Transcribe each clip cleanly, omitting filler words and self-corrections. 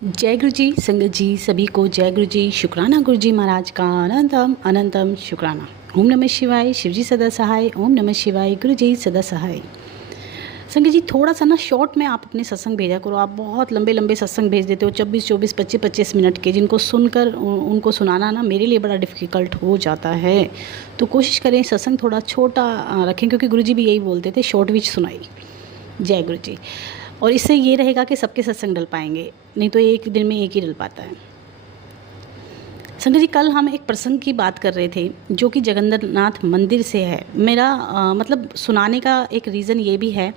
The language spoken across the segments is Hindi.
जय गुरु जी, संगत जी सभी को जय गुरु जी। शुक्राना गुरु जी महाराज का अनंतम अनंतम शुक्राना। ओम नमः शिवाय, शिव जी सदा सहाय। ओम नमः शिवाय, गुरु जी सदा सहाय। संगत जी थोड़ा सा ना शॉर्ट में आप अपने सत्संग भेजा करो। आप बहुत लंबे लंबे सत्संग भेज देते हो, 24 24 25 25 मिनट के, जिनको सुनकर उनको सुनाना ना मेरे लिए बड़ा डिफ़िकल्ट हो जाता है। तो कोशिश करें सत्संग थोड़ा छोटा रखें, क्योंकि गुरु जी भी यही बोलते थे, शॉर्ट विच सुनाई। जय गुरु जी। और इससे ये रहेगा कि सबके सत्संग डल पाएंगे, नहीं तो एक दिन में एक ही डल पाता है। संगत जी कल हम एक प्रसंग की बात कर रहे थे जो कि जगन्नाथ मंदिर से है। मेरा मतलब सुनाने का एक रीज़न ये भी है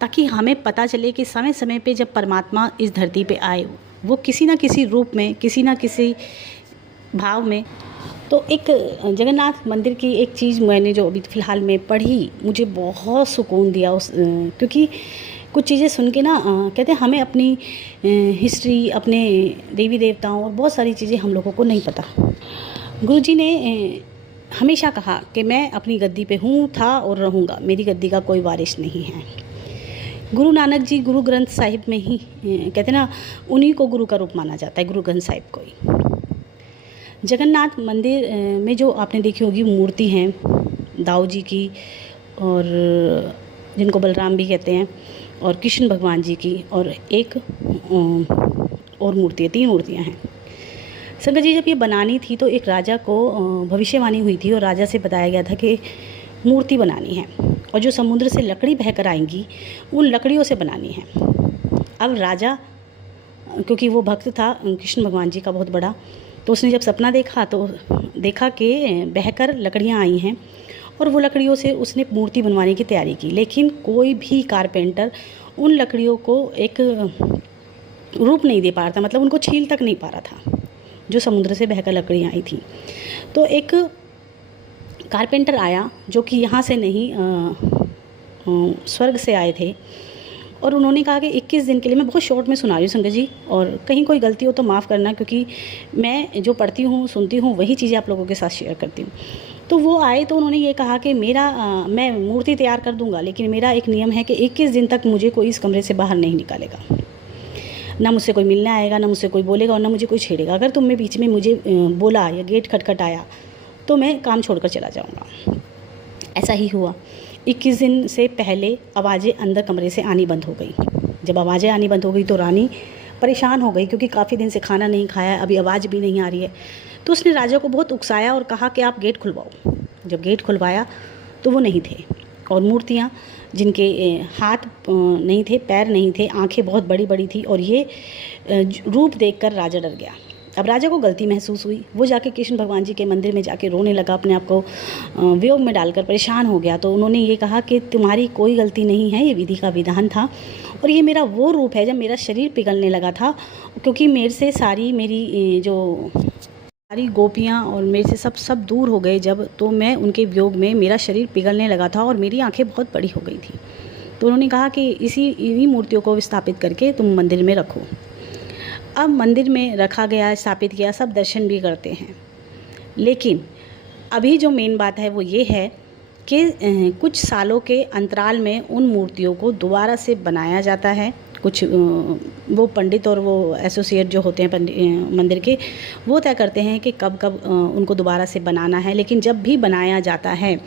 ताकि हमें पता चले कि समय समय पे जब परमात्मा इस धरती पे आए, वो किसी ना किसी रूप में, किसी ना किसी भाव में। तो एक जगन्नाथ मंदिर की एक चीज़ मैंने जो अभी फ़िलहाल में पढ़ी, मुझे बहुत सुकून दिया क्योंकि कुछ चीज़ें सुन के ना कहते हैं हमें अपनी हिस्ट्री, अपने देवी देवताओं और बहुत सारी चीज़ें हम लोगों को नहीं पता। गुरुजी ने हमेशा कहा कि मैं अपनी गद्दी पे हूँ, था और रहूँगा, मेरी गद्दी का कोई वारिस नहीं है। गुरु नानक जी गुरु ग्रंथ साहिब में ही कहते ना, उन्हीं को गुरु का रूप माना जाता है, गुरु ग्रंथ साहिब को ही। जगन्नाथ मंदिर में जो आपने देखी होगी मूर्ति हैं दाऊ जी की, और जिनको बलराम भी कहते हैं, और कृष्ण भगवान जी की, और एक और मूर्ति है, 3 मूर्तियां हैं। संगत जी जब ये बनानी थी तो एक राजा को भविष्यवाणी हुई थी और राजा से बताया गया था कि मूर्ति बनानी है और जो समुद्र से लकड़ी बहकर आएंगी उन लकड़ियों से बनानी है। अब राजा, क्योंकि वो भक्त था कृष्ण भगवान जी का बहुत बड़ा, तो उसने जब सपना देखा तो देखा कि बहकर लकड़ियाँ आई हैं और वो लकड़ियों से उसने मूर्ति बनवाने की तैयारी की। लेकिन कोई भी कारपेंटर उन लकड़ियों को एक रूप नहीं दे पा रहा था, मतलब उनको छील तक नहीं पा रहा था जो समुद्र से बहकर लकड़ियाँ आई थी। तो एक कारपेंटर आया जो कि यहाँ से नहीं स्वर्ग से आए थे, और उन्होंने कहा कि 21 दिन के लिए, मैं बहुत शॉर्ट में सुना रही हूँ संगत जी, और कहीं कोई गलती हो तो माफ़ करना, क्योंकि मैं जो पढ़ती हूँ सुनती हूँ वही चीज़ें आप लोगों के साथ शेयर करती हूँ। तो वो आए तो उन्होंने ये कहा कि मैं मूर्ति तैयार कर दूंगा, लेकिन मेरा एक नियम है कि 21 दिन तक मुझे कोई इस कमरे से बाहर नहीं निकालेगा, ना मुझसे कोई मिलने आएगा, ना मुझसे कोई बोलेगा और ना मुझे कोई छेड़ेगा। अगर तुमने बीच में मुझे बोला या गेट खटखटाया तो मैं काम छोड़कर चला जाऊँगा। ऐसा ही हुआ। 21 दिन से पहले आवाज़ें अंदर कमरे से आनी बंद हो गई। जब आवाज़ें आनी बंद हो गई तो रानी परेशान हो गई, क्योंकि काफ़ी दिन से खाना नहीं खाया, अभी आवाज़ भी नहीं आ रही है। तो उसने राजा को बहुत उकसाया और कहा कि आप गेट खुलवाओ। जब गेट खुलवाया तो वो नहीं थे, और मूर्तियाँ जिनके हाथ नहीं थे, पैर नहीं थे, आंखें बहुत बड़ी बड़ी थी, और ये रूप देखकर राजा डर गया। अब राजा को गलती महसूस हुई, वो जाके कृष्ण भगवान जी के मंदिर में जाके रोने लगा, अपने आप को वियोग में डालकर परेशान हो गया। तो उन्होंने ये कहा कि तुम्हारी कोई गलती नहीं है, ये विधि का विधान था, और ये मेरा वो रूप है जब मेरा शरीर पिघलने लगा था, क्योंकि मेरे से मेरी जो सारी गोपियाँ और मेरे से सब दूर हो गए जब, तो मैं उनके वियोग में मेरा शरीर पिघलने लगा था और मेरी आंखें बहुत बड़ी हो गई थी। तो उन्होंने कहा कि इन्हीं मूर्तियों को स्थापित करके तुम मंदिर में रखो। अब मंदिर में रखा गया, स्थापित किया, सब दर्शन भी करते हैं। लेकिन अभी जो मेन बात है वो ये है कि कुछ सालों के अंतराल में उन मूर्तियों को दोबारा से बनाया जाता है। कुछ वो पंडित और वो एसोसिएट जो होते हैं मंदिर के, वो तय करते हैं कि कब कब उनको दोबारा से बनाना है। लेकिन जब भी बनाया जाता है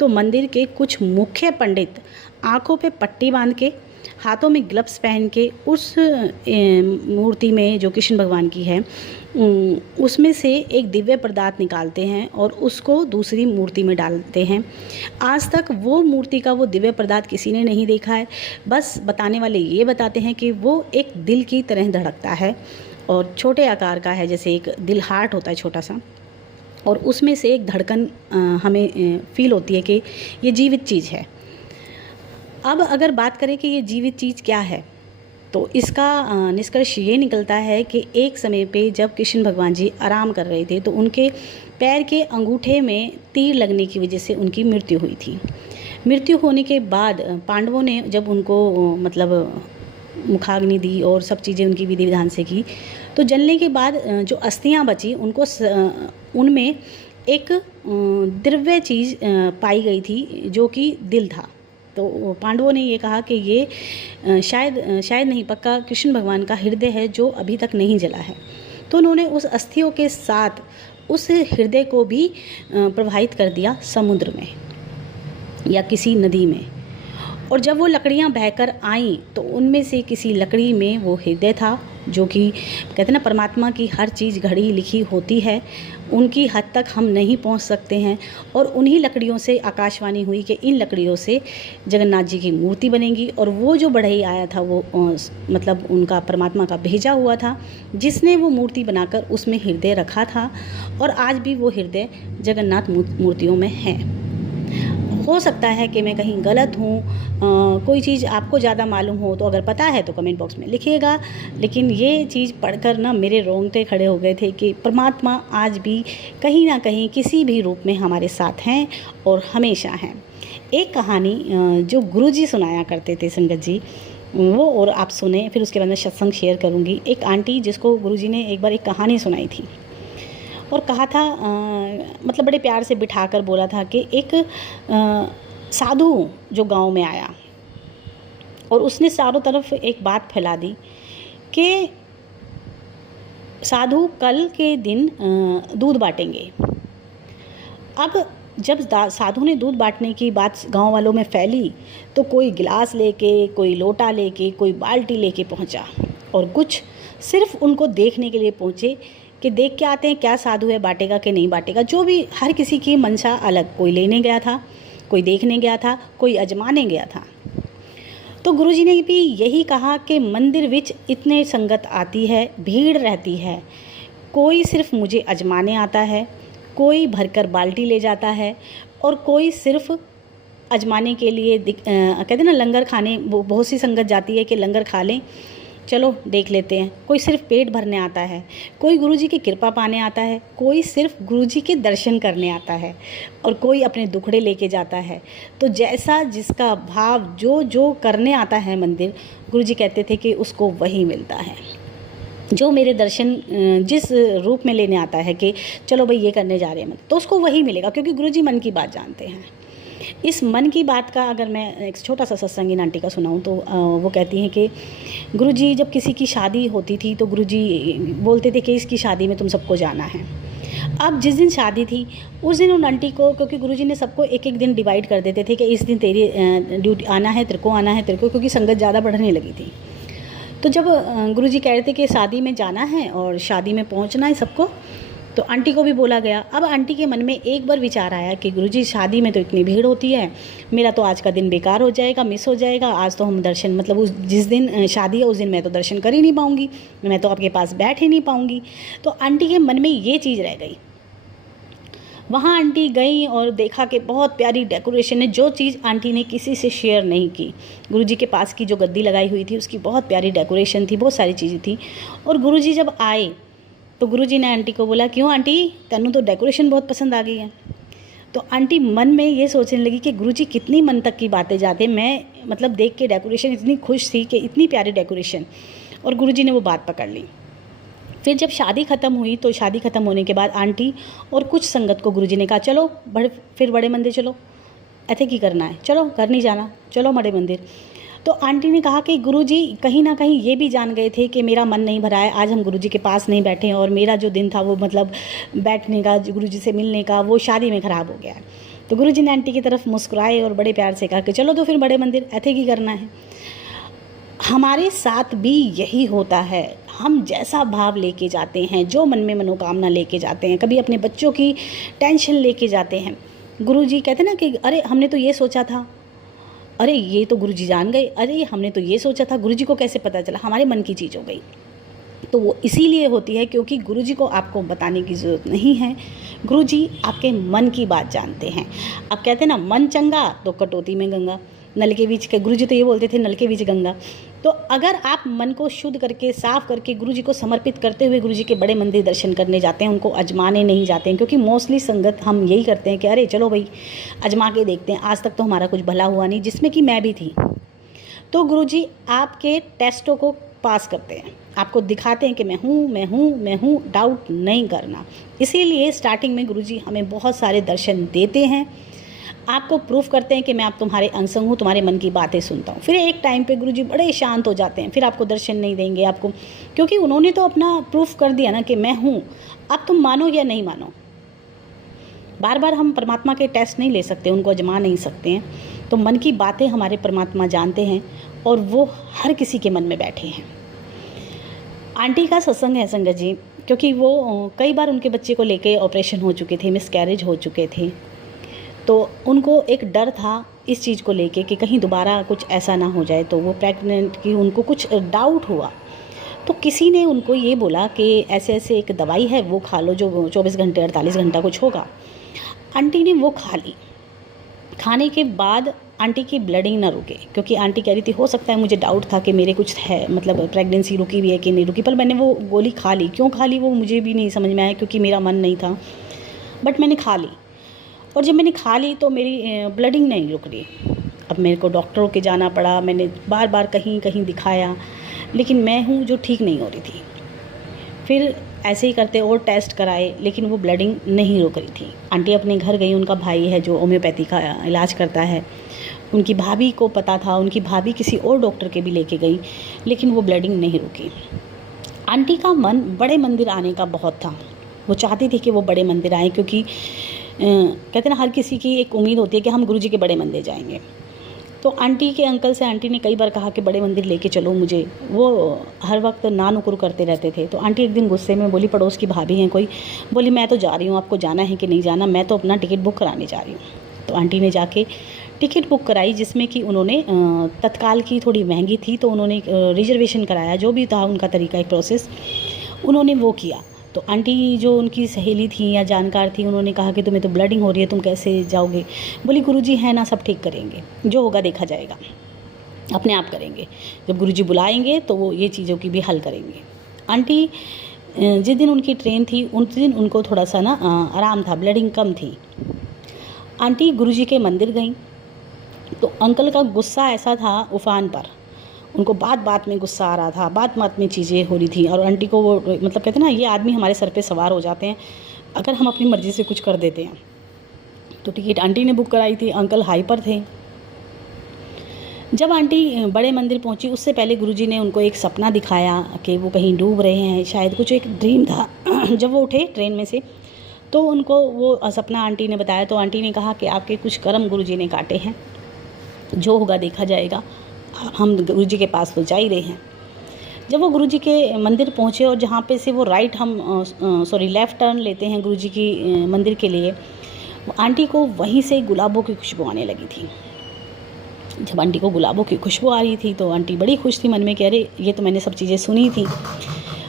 तो मंदिर के कुछ मुख्य पंडित आँखों पे पट्टी बांध के, हाथों में ग्लव्स पहन के उस मूर्ति में जो कृष्ण भगवान की है उसमें से एक दिव्य पदार्थ निकालते हैं और उसको दूसरी मूर्ति में डालते हैं। आज तक वो मूर्ति का वो दिव्य पदार्थ किसी ने नहीं देखा है। बस बताने वाले ये बताते हैं कि वो एक दिल की तरह धड़कता है और छोटे आकार का है, जैसे एक दिल हार्ट होता है छोटा सा, और उसमें से एक धड़कन हमें फील होती है कि ये जीवित चीज़ है। अब अगर बात करें कि ये जीवित चीज़ क्या है, तो इसका निष्कर्ष ये निकलता है कि एक समय पे जब कृष्ण भगवान जी आराम कर रहे थे तो उनके पैर के अंगूठे में तीर लगने की वजह से उनकी मृत्यु हुई थी। मृत्यु होने के बाद पांडवों ने जब उनको मतलब मुखाग्नि दी और सब चीज़ें उनकी विधि विधान से की, तो जलने के बाद जो अस्थियाँ बची उनको उनमें एक दिव्य चीज़ पाई गई थी जो कि दिल था। तो पांडवों ने ये कहा कि ये शायद नहीं, पक्का कृष्ण भगवान का हृदय है जो अभी तक नहीं जला है। तो उन्होंने उस अस्थियों के साथ उस हृदय को भी प्रवाहित कर दिया समुद्र में या किसी नदी में। और जब वो लकड़ियाँ बहकर आईं तो उनमें से किसी लकड़ी में वो हृदय था, जो कि कहते हैं ना परमात्मा की हर चीज़ घड़ी लिखी होती है, उनकी हद तक हम नहीं पहुंच सकते हैं। और उन्हीं लकड़ियों से आकाशवाणी हुई कि इन लकड़ियों से जगन्नाथ जी की मूर्ति बनेगी। और वो जो बढ़ई आया था वो मतलब उनका परमात्मा का भेजा हुआ था, जिसने वो मूर्ति बनाकर उसमें हृदय रखा था। और आज भी वो हृदय जगन्नाथ मूर्तियों में है। हो सकता है कि मैं कहीं गलत हूँ, कोई चीज़ आपको ज़्यादा मालूम हो तो अगर पता है तो कमेंट बॉक्स में लिखिएगा। लेकिन ये चीज़ पढ़कर ना मेरे रोंगटे खड़े हो गए थे कि परमात्मा आज भी कहीं ना कहीं किसी भी रूप में हमारे साथ हैं और हमेशा हैं। एक कहानी जो गुरुजी सुनाया करते थे संगत जी, वो और आप सुने, फिर उसके बाद मैं सत्संग शेयर करूँगी। एक आंटी जिसको गुरुजी ने एक बार एक कहानी सुनाई थी और कहा था मतलब बड़े प्यार से बिठाकर बोला था कि एक साधु जो गांव में आया और उसने चारों तरफ एक बात फैला दी कि साधु कल के दिन दूध बांटेंगे। अब जब साधु ने दूध बांटने की बात गांव वालों में फैली तो कोई गिलास लेके, कोई लोटा लेके, कोई बाल्टी लेके पहुंचा और कुछ सिर्फ उनको देखने के लिए पहुंचे कि देख के आते हैं क्या साधु है, बांटेगा कि नहीं बांटेगा। जो भी हर किसी की मंशा अलग, कोई लेने गया था, कोई देखने गया था, कोई अजमाने गया था। तो गुरुजी ने भी यही कहा कि मंदिर विच इतने संगत आती है, भीड़ रहती है, कोई सिर्फ मुझे अजमाने आता है, कोई भरकर बाल्टी ले जाता है और कोई सिर्फ अजमाने के लिए कहते हैं ना लंगर खाने, बहुत सी संगत जाती है कि लंगर खा लें, चलो देख लेते हैं। कोई सिर्फ पेट भरने आता है, कोई गुरुजी की कृपा पाने आता है, कोई सिर्फ गुरुजी के दर्शन करने आता है और कोई अपने दुखड़े लेके जाता है। तो जैसा जिसका भाव जो जो करने आता है मंदिर, गुरुजी कहते थे कि उसको वही मिलता है। जो मेरे दर्शन जिस रूप में लेने आता है कि चलो भाई ये करने जा रहे हैं, तो उसको वही मिलेगा, क्योंकि गुरुजी मन की बात जानते हैं। इस मन की बात का अगर मैं एक छोटा सा सत्संग आंटी का सुनाऊं तो वो कहती हैं कि गुरुजी जब किसी की शादी होती थी तो गुरुजी बोलते थे कि इसकी शादी में तुम सबको जाना है। अब जिस दिन शादी थी उस दिन उन आंटी को, क्योंकि गुरुजी ने सबको एक एक दिन डिवाइड कर देते थे कि इस दिन तेरी ड्यूटी आना है, तेरे को आना है, तेरे को, क्योंकि संगत ज़्यादा बढ़ने लगी थी। तो जब गुरुजी कह रहे थे कि शादी में जाना है और शादी में पहुँचना है सबको, तो आंटी को भी बोला गया। अब आंटी के मन में एक बार विचार आया कि गुरुजी शादी में तो इतनी भीड़ होती है, मेरा तो आज का दिन बेकार हो जाएगा, मिस हो जाएगा। आज तो हम दर्शन मतलब उस जिस दिन शादी है उस दिन मैं तो दर्शन कर ही नहीं पाऊँगी, मैं तो आपके पास बैठ ही नहीं पाऊँगी। तो आंटी के मन में ये चीज़ रह गई। वहाँ आंटी गई और देखा कि बहुत प्यारी डेकोरेशन है, जो चीज़ आंटी ने किसी से शेयर नहीं की। गुरुजी के पास की जो गद्दी लगाई हुई थी उसकी बहुत प्यारी डेकोरेशन थी, बहुत सारी चीज़ें थी। और गुरुजी जब आए तो गुरुजी ने आंटी को बोला, क्यों आंटी, तेनू तो डेकोरेशन बहुत पसंद आ गई है। तो आंटी मन में ये सोचने लगी कि गुरुजी कितनी मन तक की बातें जाते। मैं मतलब देख के डेकोरेशन इतनी खुश थी कि इतनी प्यारी डेकोरेशन, और गुरुजी ने वो बात पकड़ ली। फिर जब शादी ख़त्म हुई तो शादी ख़त्म होने के बाद आंटी और कुछ संगत को गुरुजी ने कहा, चलो बड़े मंदिर चलो, ऐसे की करना है, चलो घर नहीं जाना, चलो बड़े मंदिर। तो आंटी ने कहा कि गुरुजी कहीं ना कहीं ये भी जान गए थे कि मेरा मन नहीं भरा है, आज हम गुरुजी के पास नहीं बैठे हैं और मेरा जो दिन था वो मतलब बैठने का, गुरुजी से मिलने का, वो शादी में ख़राब हो गया है। तो गुरुजी ने आंटी की तरफ मुस्कुराए और बड़े प्यार से कहा कि चलो तो फिर बड़े मंदिर, ऐसे की करना है। हमारे साथ भी यही होता है। हम जैसा भाव लेके जाते हैं, जो मन में मनोकामना लेके जाते हैं, कभी अपने बच्चों की टेंशन लेके जाते हैं। गुरुजी कहते ना कि अरे हमने तो ये सोचा था, अरे ये तो गुरुजी जान गए, अरे हमने तो ये सोचा था, गुरुजी को कैसे पता चला, हमारे मन की चीज़ हो गई। तो वो इसीलिए होती है क्योंकि गुरुजी को आपको बताने की ज़रूरत नहीं है, गुरुजी आपके मन की बात जानते हैं। अब कहते हैं ना, मन चंगा तो कटौती में गंगा, नल के बीच के, गुरुजी तो ये बोलते थे नल के बीच गंगा। तो अगर आप मन को शुद्ध करके, साफ करके, गुरुजी को समर्पित करते हुए गुरुजी के बड़े मंदिर दर्शन करने जाते हैं, उनको अजमाने नहीं जाते हैं, क्योंकि मोस्टली संगत हम यही करते हैं कि अरे चलो भाई अजमा के देखते हैं, आज तक तो हमारा कुछ भला हुआ नहीं, जिसमें कि मैं भी थी। तो गुरुजी आपके टेस्टों को पास करते हैं, आपको दिखाते हैं कि मैं हूँ, मैं हूँ, मैं हूँ, डाउट नहीं करना। इसीलिए स्टार्टिंग में गुरुजी हमें बहुत सारे दर्शन देते हैं। आपको प्रूफ करते हैं कि मैं आप तुम्हारे अंसंग हूँ, तुम्हारे मन की बातें सुनता हूँ। फिर एक टाइम पे गुरुजी बड़े शांत हो जाते हैं, फिर आपको दर्शन नहीं देंगे आपको, क्योंकि उन्होंने तो अपना प्रूफ कर दिया ना कि मैं हूँ। अब तुम मानो या नहीं मानो, बार बार हम परमात्मा के टेस्ट नहीं ले सकते, उनको आजमा नहीं सकते हैं। तो मन की बातें हमारे परमात्मा जानते हैं और वो हर किसी के मन में बैठे हैं। आंटी का सत्संग है संगत जी, क्योंकि वो कई बार उनके बच्चे को लेके ऑपरेशन हो चुके थे, मिसकैरेज हो चुके थे, तो उनको एक डर था इस चीज़ को लेके कि कहीं दोबारा कुछ ऐसा ना हो जाए। तो वो प्रेग्नेंट की उनको कुछ डाउट हुआ, तो किसी ने उनको ये बोला कि ऐसे ऐसे एक दवाई है वो खा लो जो 24 घंटे 48 घंटा कुछ होगा। आंटी ने वो खा ली। खाने के बाद आंटी की ब्लडिंग ना रुके, क्योंकि आंटी कह रही थी हो सकता है मुझे डाउट था कि मेरे कुछ है, मतलब प्रेगनेंसी रुकी भी है कि नहीं रुकी, पर मैंने वो गोली खा ली। क्यों खा ली वो मुझे भी नहीं समझ में आया, क्योंकि मेरा मन नहीं था, बट मैंने खा ली। और जब मैंने खा ली तो मेरी ब्लडिंग नहीं रुक रही। अब मेरे को डॉक्टरों के जाना पड़ा, मैंने बार बार कहीं कहीं दिखाया, लेकिन मैं हूँ जो ठीक नहीं हो रही थी। फिर ऐसे ही करते और टेस्ट कराए, लेकिन वो ब्लडिंग नहीं रुक रही थी। आंटी अपने घर गई, उनका भाई है जो होम्योपैथी का इलाज करता है, उनकी भाभी को पता था, उनकी भाभी किसी और डॉक्टर के भी लेके गई, लेकिन वो ब्लडिंग नहीं रुकी। आंटी का मन बड़े मंदिर आने का बहुत था, वो चाहती थी कि वो बड़े मंदिर आए, क्योंकि कहते हैं ना हर किसी की एक उम्मीद होती है कि हम गुरुजी के बड़े मंदिर जाएंगे। तो आंटी के अंकल से आंटी ने कई बार कहा कि बड़े मंदिर लेके चलो मुझे, वो हर वक्त ना नुकुर करते रहते थे। तो आंटी एक दिन गुस्से में बोली, पड़ोस की भाभी हैं कोई, बोली मैं तो जा रही हूँ, आपको जाना है कि नहीं जाना, मैं तो अपना टिकट बुक कराने जा रही हूँ। तो आंटी ने जाके टिकट बुक कराई, जिसमें कि उन्होंने तत्काल की थोड़ी महंगी थी, तो उन्होंने रिजर्वेशन कराया, जो भी था उनका तरीका एक प्रोसेस उन्होंने वो किया। तो आंटी जो उनकी सहेली थी या जानकार थी, उन्होंने कहा कि तुम्हें तो ब्लडिंग हो रही है, तुम कैसे जाओगे? बोली गुरुजी है ना, सब ठीक करेंगे, जो होगा देखा जाएगा, अपने आप करेंगे, जब गुरुजी बुलाएंगे तो वो ये चीज़ों की भी हल करेंगे। आंटी जिस दिन उनकी ट्रेन थी उस दिन उनको थोड़ा सा ना आराम था, ब्लडिंग कम थी। आंटी गुरुजी के मंदिर गई तो अंकल का गुस्सा ऐसा था उफान पर, उनको बात बात में गुस्सा आ रहा था, बात बात में चीज़ें हो रही थी। और आंटी को वो मतलब कहते हैं ना, ये आदमी हमारे सर पे सवार हो जाते हैं अगर हम अपनी मर्ज़ी से कुछ कर देते हैं। तो टिकट आंटी ने बुक कराई थी, अंकल हाई पर थे। जब आंटी बड़े मंदिर पहुंची, उससे पहले गुरुजी ने उनको एक सपना दिखाया कि वो कहीं डूब रहे हैं, शायद कुछ एक ड्रीम था। जब वो उठे ट्रेन में से तो उनको वो सपना आंटी ने बताया। तो आंटी ने कहा कि आपके कुछ कर्म गुरुजी ने काटे हैं, जो होगा देखा जाएगा, हम गुरुजी के पास तो जा ही रहे हैं। जब वो गुरुजी के मंदिर पहुँचे और जहाँ पे से वो राइट हम लेफ़्ट टर्न लेते हैं गुरुजी की मंदिर के लिए, आंटी को वहीं से गुलाबों की खुशबू आने लगी थी। जब आंटी को गुलाबों की खुशबू आ रही थी तो आंटी बड़ी खुश थी, मन में कह रहे ये तो मैंने सब चीज़ें सुनी थी।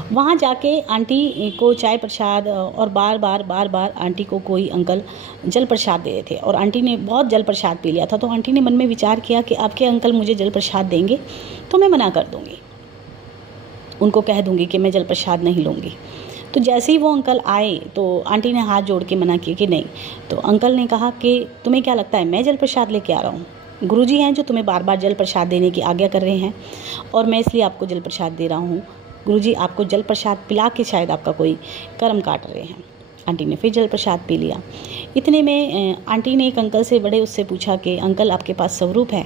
वहाँ जाके आंटी को चाय प्रसाद और बार बार आंटी को कोई अंकल जल प्रसाद दे रहे थे, और आंटी ने बहुत जल प्रसाद पी लिया था। तो आंटी ने मन में विचार किया कि आपके अंकल मुझे जल प्रसाद देंगे तो मैं मना कर दूँगी, उनको कह दूँगी कि मैं जल प्रसाद नहीं लूँगी। तो जैसे ही वो अंकल आए तो आंटी ने हाथ जोड़ के मना किया कि नहीं। तो अंकल ने कहा कि तुम्हें क्या लगता है मैं जल प्रसाद लेके आ रहा हूँ? गुरुजी हैं जो तुम्हें बार बार जल प्रसाद देने की आज्ञा कर रहे हैं, और मैं इसलिए आपको जल प्रसाद दे रहा हूँ। गुरुजी आपको जल प्रसाद पिला के शायद आपका कोई कर्म काट रहे हैं। आंटी ने फिर जल प्रसाद पी लिया। इतने में आंटी ने एक अंकल से बड़े उससे पूछा कि अंकल आपके पास स्वरूप है?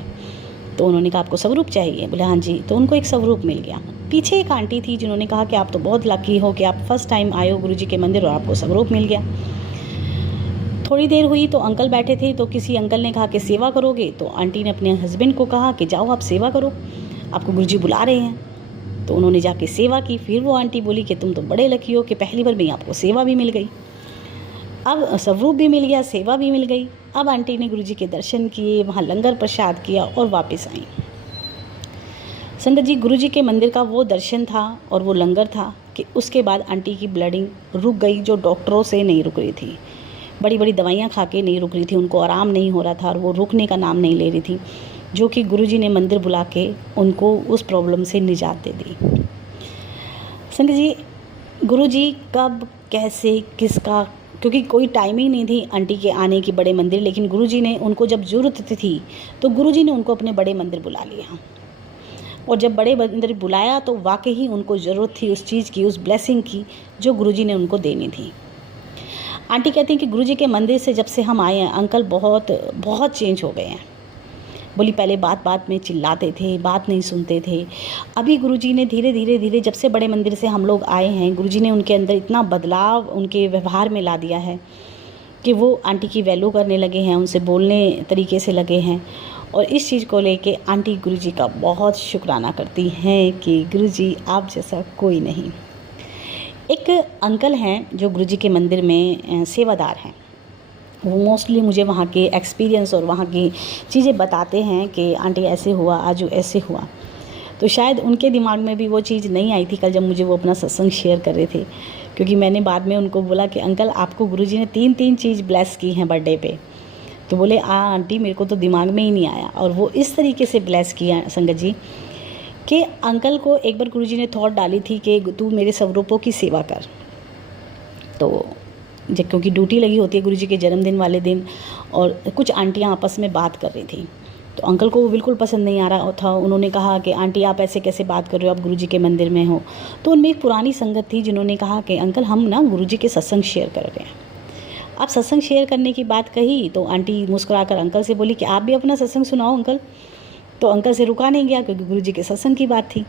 तो उन्होंने कहा आपको स्वरूप चाहिए? बोले हाँ जी। तो उनको एक स्वरूप मिल गया। पीछे एक आंटी थी जिन्होंने कहा कि आप तो बहुत लकी हो कि आप फर्स्ट टाइम आए हो गुरुजी के मंदिर और आपको स्वरूप मिल गया। थोड़ी देर हुई तो अंकल बैठे थे, तो किसी अंकल ने कहा कि सेवा करोगे? तो आंटी ने अपने हस्बैंड को कहा कि जाओ आप सेवा करो, आपको गुरुजी बुला रहे हैं। तो उन्होंने जाके सेवा की। फिर वो आंटी बोली कि तुम तो बड़े लकी हो कि पहली बार में आपको सेवा भी मिल गई। अब स्वरूप भी मिल गया, सेवा भी मिल गई। अब आंटी ने गुरुजी के दर्शन किए, वहाँ लंगर प्रसाद किया और वापस आई। संगत जी, गुरुजी के मंदिर का वो दर्शन था और वो लंगर था कि उसके बाद आंटी की ब्लडिंग रुक गई, जो डॉक्टरों से नहीं रुक रही थी, बड़ी बड़ी दवाइयाँ खा के नहीं रुक रही थी, उनको आराम नहीं हो रहा था और वो रुकने का नाम नहीं ले रही थी, जो कि गुरुजी ने मंदिर बुला के उनको उस प्रॉब्लम से निजात दे दी। संगत जी, गुरुजी कब कैसे किसका, क्योंकि कोई टाइमिंग नहीं थी आंटी के आने की बड़े मंदिर, लेकिन गुरुजी ने उनको जब ज़रूरत थी तो गुरुजी ने उनको अपने बड़े मंदिर बुला लिया। और जब बड़े मंदिर बुलाया तो वाकई उनको ज़रूरत थी उस चीज़ की, उस ब्लेसिंग की जो गुरुजी ने उनको देनी थी। आंटी कहती हैं कि गुरुजी के मंदिर से जब से हम आए हैं अंकल बहुत बहुत चेंज हो गए हैं। बोली पहले बात बात में चिल्लाते थे, बात नहीं सुनते थे। अभी गुरुजी ने धीरे धीरे धीरे जब से बड़े मंदिर से हम लोग आए हैं, गुरुजी ने उनके अंदर इतना बदलाव उनके व्यवहार में ला दिया है कि वो आंटी की वैल्यू करने लगे हैं, उनसे बोलने तरीके से लगे हैं। और इस चीज़ को लेके आंटी गुरुजी का बहुत शुक्राना करती हैं कि गुरुजी आप जैसा कोई नहीं। एक अंकल हैं जो गुरुजी के मंदिर में सेवादार हैं। वो मोस्टली मुझे वहाँ के एक्सपीरियंस और वहाँ की चीज़ें बताते हैं कि आंटी ऐसे हुआ, आज ऐसे हुआ। तो शायद उनके दिमाग में भी वो चीज़ नहीं आई थी कल जब मुझे वो अपना सत्संग शेयर कर रहे थे, क्योंकि मैंने बाद में उनको बोला कि अंकल आपको गुरुजी ने 3 चीज़ ब्लेस की हैं बर्थडे पे। तो बोले आंटी मेरे को तो दिमाग में ही नहीं आया। और वो इस तरीके से ब्लेस किया संगत जी कि अंकल को एक बार गुरुजी ने थॉट डाली थी कि तू मेरे स्वरूपों की सेवा कर। तो क्योंकि ड्यूटी लगी होती है गुरुजी के जन्मदिन वाले दिन, और कुछ आंटियां आपस में बात कर रही थी, तो अंकल को वो बिल्कुल पसंद नहीं आ रहा था। उन्होंने कहा कि आंटी आप ऐसे कैसे बात कर रहे हो, आप गुरुजी के मंदिर में हो। तो उनमें एक पुरानी संगत थी जिन्होंने कहा कि अंकल हम ना गुरुजी के सत्संग शेयर कर रहे हैं। आप सत्संग शेयर करने की बात कही तो आंटी मुस्कुराकर अंकल से बोली कि आप भी अपना सत्संग सुनाओ अंकल। तो अंकल से रुका नहीं गया क्योंकि गुरुजी के सत्संग की बात थी।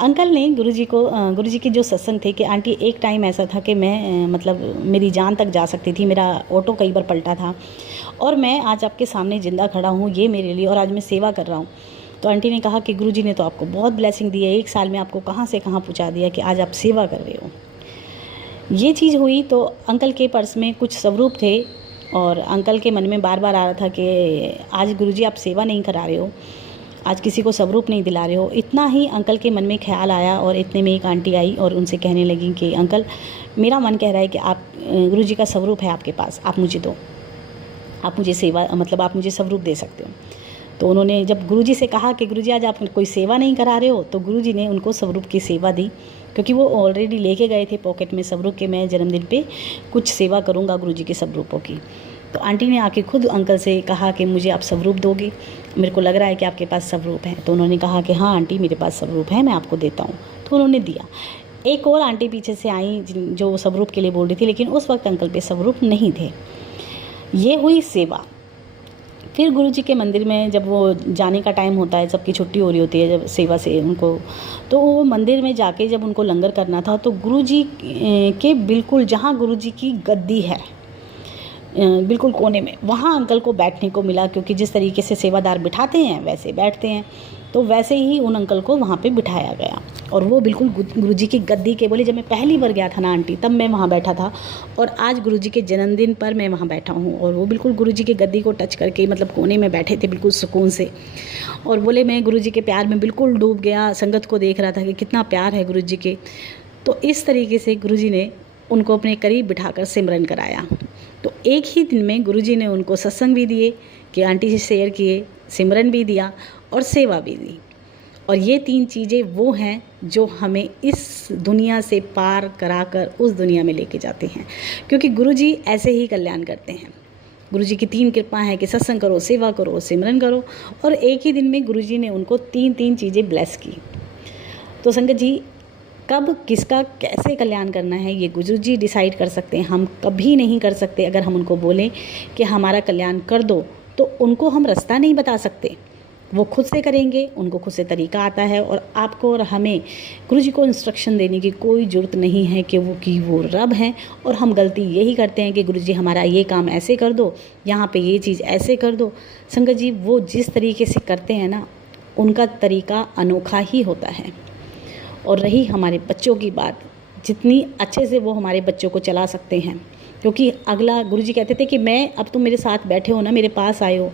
अंकल ने गुरुजी के जो सत्संग थे कि आंटी एक टाइम ऐसा था कि मैं मतलब मेरी जान तक जा सकती थी, मेरा ऑटो कई बार पलटा था और मैं आज आपके सामने ज़िंदा खड़ा हूँ ये मेरे लिए, और आज मैं सेवा कर रहा हूँ। तो आंटी ने कहा कि गुरुजी ने तो आपको बहुत ब्लेसिंग दी है, 1 साल में आपको कहाँ से कहाँ पहुँचा दिया कि आज आप सेवा कर रहे हो। ये चीज़ हुई तो अंकल के पर्स में कुछ स्वरूप थे और अंकल के मन में बार बार आ रहा था कि आज गुरुजी आप सेवा नहीं करा रहे हो, आज किसी को स्वरूप नहीं दिला रहे हो। इतना ही अंकल के मन में ख्याल आया और इतने में एक आंटी आई और उनसे कहने लगी कि अंकल मेरा मन कह रहा है कि आप गुरुजी का स्वरूप है आपके पास, आप मुझे दो, आप मुझे सेवा मतलब आप मुझे स्वरूप दे सकते हो। तो उन्होंने जब गुरुजी से कहा कि गुरुजी आज आप कोई सेवा नहीं करा रहे हो, तो गुरुजी ने उनको स्वरूप की सेवा दी, क्योंकि वो ऑलरेडी लेके गए थे पॉकेट में स्वरूप के मैं जन्मदिन पे कुछ सेवा करूँगा गुरुजी के स्वरूपों की। तो आंटी ने आके खुद अंकल से कहा कि मुझे आप स्वरूप दोगे, मेरे को लग रहा है कि आपके पास स्वरूप है। तो उन्होंने कहा कि हाँ आंटी मेरे पास स्वरूप है, मैं आपको देता हूँ। तो उन्होंने दिया। एक और आंटी पीछे से आई जो स्वरूप के लिए बोल रही थी, लेकिन उस वक्त अंकल पे स्वरूप नहीं थे। ये हुई सेवा। फिर गुरुजी के मंदिर में जब वो जाने का टाइम होता है, सबकी छुट्टी हो रही होती है जब सेवा से उनको, तो वो मंदिर में जाके जब उनको लंगर करना था तो गुरुजी के बिल्कुल जहाँ गुरुजी की गद्दी है बिल्कुल कोने में, वहाँ अंकल को बैठने को मिला, क्योंकि जिस तरीके से सेवादार बिठाते हैं वैसे बैठते हैं, तो वैसे ही उन अंकल को वहाँ पे बिठाया गया। और वो बिल्कुल गुरुजी की गद्दी के, बोले जब मैं पहली बार गया था ना आंटी तब मैं वहाँ बैठा था, और आज गुरुजी के जन्मदिन पर मैं वहाँ बैठा हूँ। और वो बिल्कुल गुरुजी की गद्दी को टच करके मतलब कोने में बैठे थे बिल्कुल सुकून से, और बोले मैं गुरुजी के प्यार में बिल्कुल डूब गया, संगत को देख रहा था कि कितना प्यार है गुरुजी के। तो इस तरीके से गुरुजी ने उनको अपने करीब बिठाकर सिमरन कराया। तो एक ही दिन में गुरुजी ने उनको सत्संग भी दिए कि आंटी से शेयर किए, सिमरन भी दिया और सेवा भी दी। और ये 3 चीज़ें वो हैं जो हमें इस दुनिया से पार कराकर उस दुनिया में लेके जाते हैं, क्योंकि गुरुजी ऐसे ही कल्याण करते हैं। गुरुजी की 3 कृपा है कि सत्संग करो, सेवा करो, सिमरन करो, और एक ही दिन में गुरुजी ने उनको 3 चीज़ें ब्लेस की। तो संगत जी कब किसका कैसे कल्याण करना है ये गुरुजी डिसाइड कर सकते हैं, हम कभी नहीं कर सकते। अगर हम उनको बोलें कि हमारा कल्याण कर दो तो उनको हम रास्ता नहीं बता सकते, वो खुद से करेंगे, उनको खुद से तरीका आता है। और आपको और हमें गुरुजी को इंस्ट्रक्शन देने की कोई ज़रूरत नहीं है कि वो रब हैं। और हम गलती यही करते हैं कि गुरुजी हमारा ये काम ऐसे कर दो, यहाँ पे ये चीज़ ऐसे कर दो। संगत जी वो जिस तरीके से करते हैं ना उनका तरीका अनोखा ही होता है। और रही हमारे बच्चों की बात, जितनी अच्छे से वो हमारे बच्चों को चला सकते हैं, क्योंकि अगला गुरुजी कहते थे कि मैं अब तुम मेरे साथ बैठे हो ना, मेरे पास आए हो,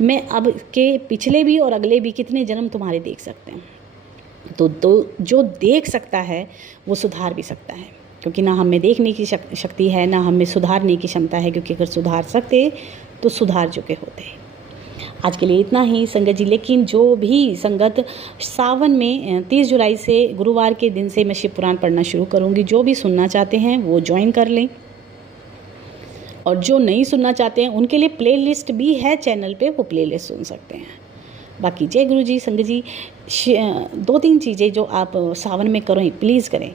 मैं अब के पिछले भी और अगले भी कितने जन्म तुम्हारे देख सकते हैं। तो जो देख सकता है वो सुधार भी सकता है, क्योंकि ना हम में देखने की शक्ति है, ना हम में सुधारने की क्षमता है, क्योंकि अगर सुधार सकते तो सुधार चुके होते। आज के लिए इतना ही संगत जी। लेकिन जो भी संगत सावन में 30 जुलाई से गुरुवार के दिन से मैं शिव पुराण पढ़ना शुरू करूँगी, जो भी सुनना चाहते हैं वो ज्वाइन कर लें, और जो नहीं सुनना चाहते हैं उनके लिए प्लेलिस्ट भी है चैनल पे, वो प्लेलिस्ट सुन सकते हैं। बाकी जय गुरु जी। संगत जी 2-3 चीज़ें जो आप सावन में करें प्लीज़ करें।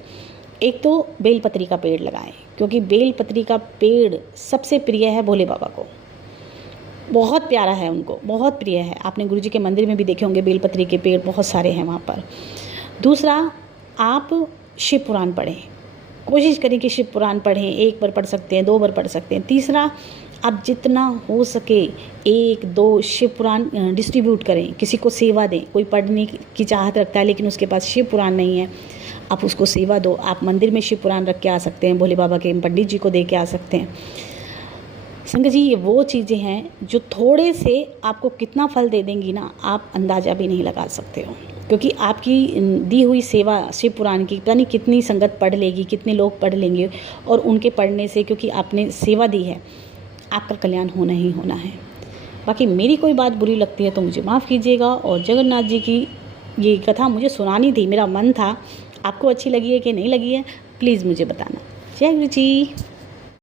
एक तो बेलपत्री का पेड़ लगाएं, क्योंकि बेलपत्री का पेड़ सबसे प्रिय है भोले बाबा को, बहुत प्यारा है उनको, बहुत प्रिय है। आपने गुरुजी के मंदिर में भी देखे होंगे बेलपत्री के पेड़ बहुत सारे हैं वहाँ पर। दूसरा, आप शिव पुराण पढ़ें, कोशिश करें कि शिव पुराण पढ़ें, 1 बार पढ़ सकते हैं, 2 बार पढ़ सकते हैं। तीसरा, आप जितना हो सके 1-2 शिव पुराण डिस्ट्रीब्यूट करें, किसी को सेवा दें। कोई पढ़ने की चाहत रखता है लेकिन उसके पास शिव पुराण नहीं है, आप उसको सेवा दो। आप मंदिर में शिव पुराण रख के आ सकते हैं, भोले बाबा के पंडित जी को दे के आ सकते हैं। संगत जी, ये वो चीज़ें हैं जो थोड़े से आपको कितना फल दे देंगी ना, आप अंदाज़ा भी नहीं लगा सकते हो। क्योंकि आपकी दी हुई सेवा शिव पुराण की पता नहीं कितनी संगत पढ़ लेगी, कितने लोग पढ़ लेंगे, और उनके पढ़ने से, क्योंकि आपने सेवा दी है, आपका कल्याण होना ही होना है। बाकी मेरी कोई बात बुरी लगती है तो मुझे माफ़ कीजिएगा। और जगन्नाथ जी की ये कथा मुझे सुनानी थी, मेरा मन था। आपको अच्छी लगी है कि नहीं लगी है, प्लीज़ मुझे बताना। जय गुरु जी।